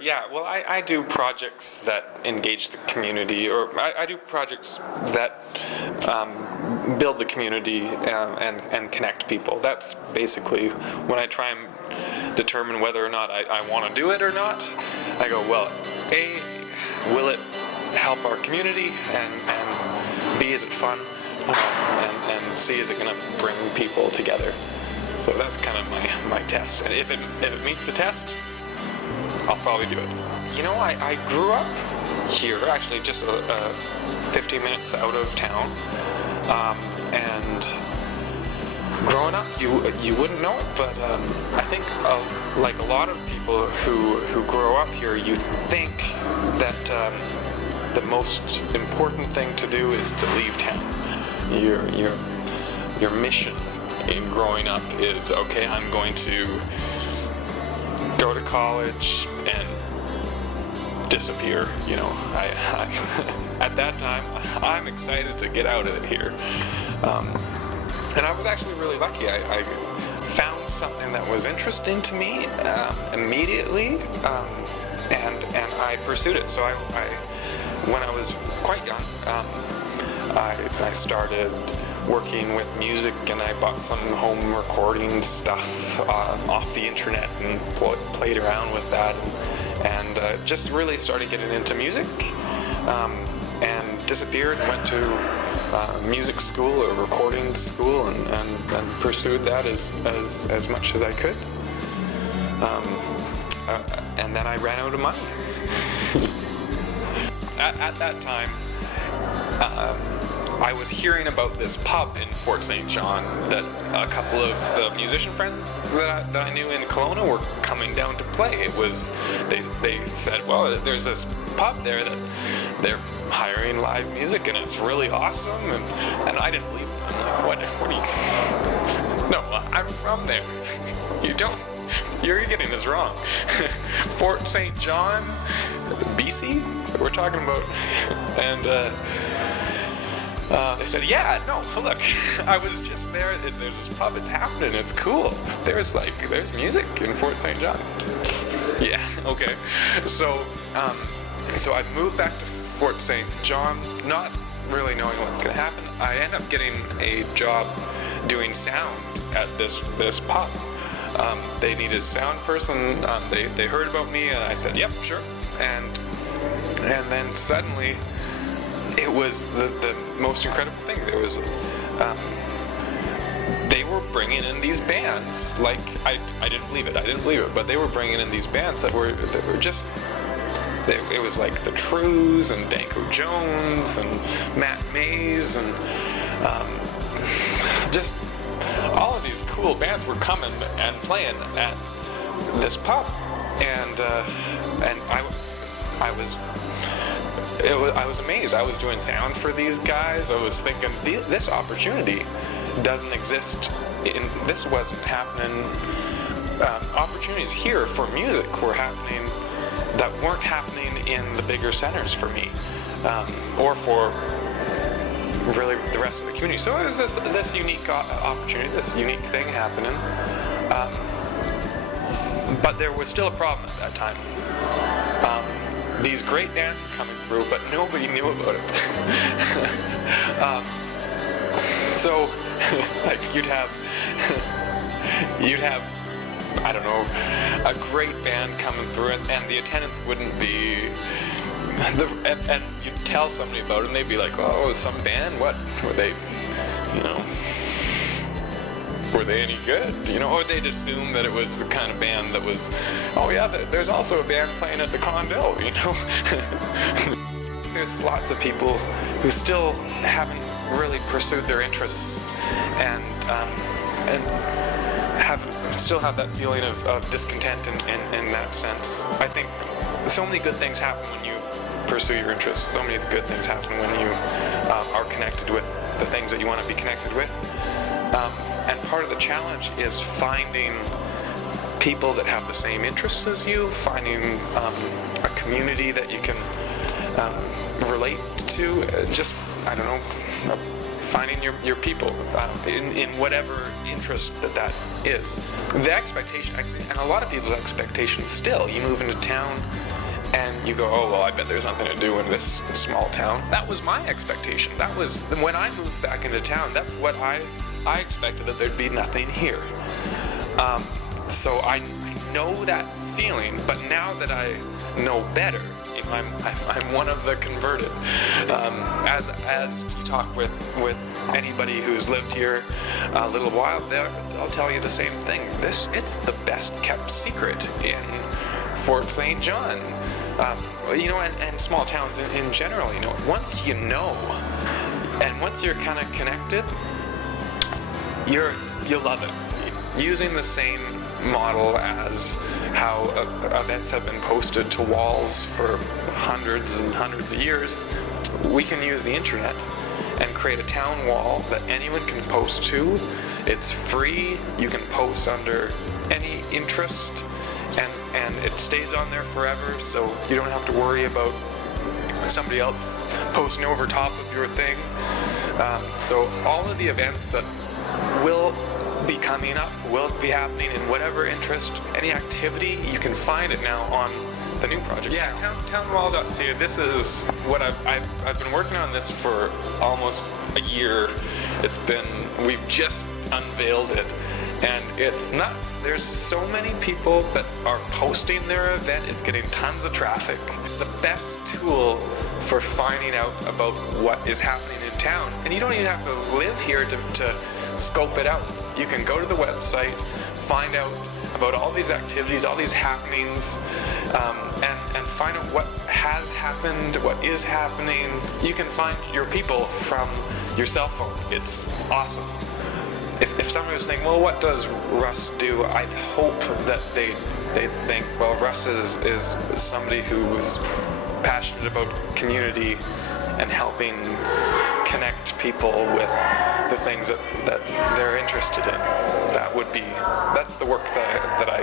Yeah, well, I do projects that engage the community, or I do projects that build the community and connect people. That's basically when I try and determine whether or not I want to do it or not. I go, well, A, will it help our community, and B, is it fun, and C, is it going to bring people together? So that's kind of my test. And if it meets the test, I'll probably do it. You know, I grew up here, actually just 15 minutes out of town, and growing up, you wouldn't know it, but I think like a lot of people who grow up here, you think that the most important thing to do is to leave town. Your mission in growing up is, okay, I'm going to go to college and disappear. You know, I at that time, I'm excited to get out of here. And I was actually really lucky. I found something that was interesting to me immediately, and I pursued it. So when I was quite young, I started working with music, and I bought some home recording stuff off the internet and played around with that, and just really started getting into music, and disappeared and went to music school or recording school, and pursued that as much as I could, and then I ran out of money. At that time, I was hearing about this pub in Fort St. John that a couple of the musician friends that I knew in Kelowna were coming down to play. It was, they said, well, there's this pub there that they're hiring live music and it's really awesome, and I didn't believe it. I'm like, what are you? No, I'm from there. You're getting this wrong. Fort St. John, BC, we're talking about, and they said, yeah, no, look, I was just there, there's this pub, it's happening, it's cool. There's music in Fort St. John. Yeah, okay. So I moved back to Fort St. John, not really knowing what's gonna happen. I end up getting a job doing sound at this pub. They needed a sound person, they heard about me, and I said, yep, sure. And then suddenly, it was the most incredible thing. There was, they were bringing in these bands. Like, I didn't believe it, but they were bringing in these bands that were just, it was like the Trews and Danko Jones and Matt Mays and just all of these cool bands were coming and playing at this pub, and I was amazed. I was doing sound for these guys. I was thinking, this opportunity doesn't exist. This wasn't happening. Opportunities here for music were happening that weren't happening in the bigger centers for me, or for really the rest of the community. So it was this unique opportunity, this unique thing happening. But there was still a problem at that time. These great bands were coming through, but nobody knew about it. So, like, you'd have, I don't know, a great band coming through, and the attendance wouldn't be, and you'd tell somebody about it, and they'd be like, oh, some band, what, were they, you know, were they any good? You know, or they'd assume that it was the kind of band that was, oh yeah, there's also a band playing at the Condell, you know? There's lots of people who still haven't really pursued their interests and still have that feeling of discontent in that sense. I think so many good things happen when you pursue your interests. So many good things happen when you are connected with the things that you want to be connected with. And part of the challenge is finding people that have the same interests as you, finding a community that you can relate to, just, I don't know, finding your people in whatever interest that is. The expectation, and a lot of people's expectations still, you move into town, and you go, oh, well, I bet there's nothing to do in this small town. That was my expectation. That was, when I moved back into town, that's what I expected, that there'd be nothing here. So I know that feeling, but now that I know better, I'm one of the converted. As you talk with anybody who's lived here a little while, they'll tell you the same thing. It's the best kept secret in Fort St. John. And small towns in general, once you know, and once you're kind of connected, you'll love it. Using the same model as how events have been posted to walls for hundreds and hundreds of years, we can use the internet and create a town wall that anyone can post to. It's free. You can post under any interest, and it stays on there forever, so you don't have to worry about somebody else posting over top of your thing. So all of the events that will be coming up, will be happening in whatever interest, any activity, you can find it now on the new project. Yeah, townwall.ca. This is what I've been working on this for almost a year. We've just unveiled it, and it's nuts. There's so many people that are posting their event. It's getting tons of traffic. The best tool for finding out about what is happening in town, and you don't even have to live here to scope it out. You can go to the website, find out about all these activities, all these happenings, and find out what has happened, what is happening. You can find your people from your cell phone. It's awesome. If somebody was thinking, well, what does Russ do? I'd hope that they'd think, well, Russ is somebody who's passionate about community and helping connect people with the things that they're interested in. That's the work that I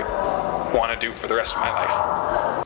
want to do for the rest of my life.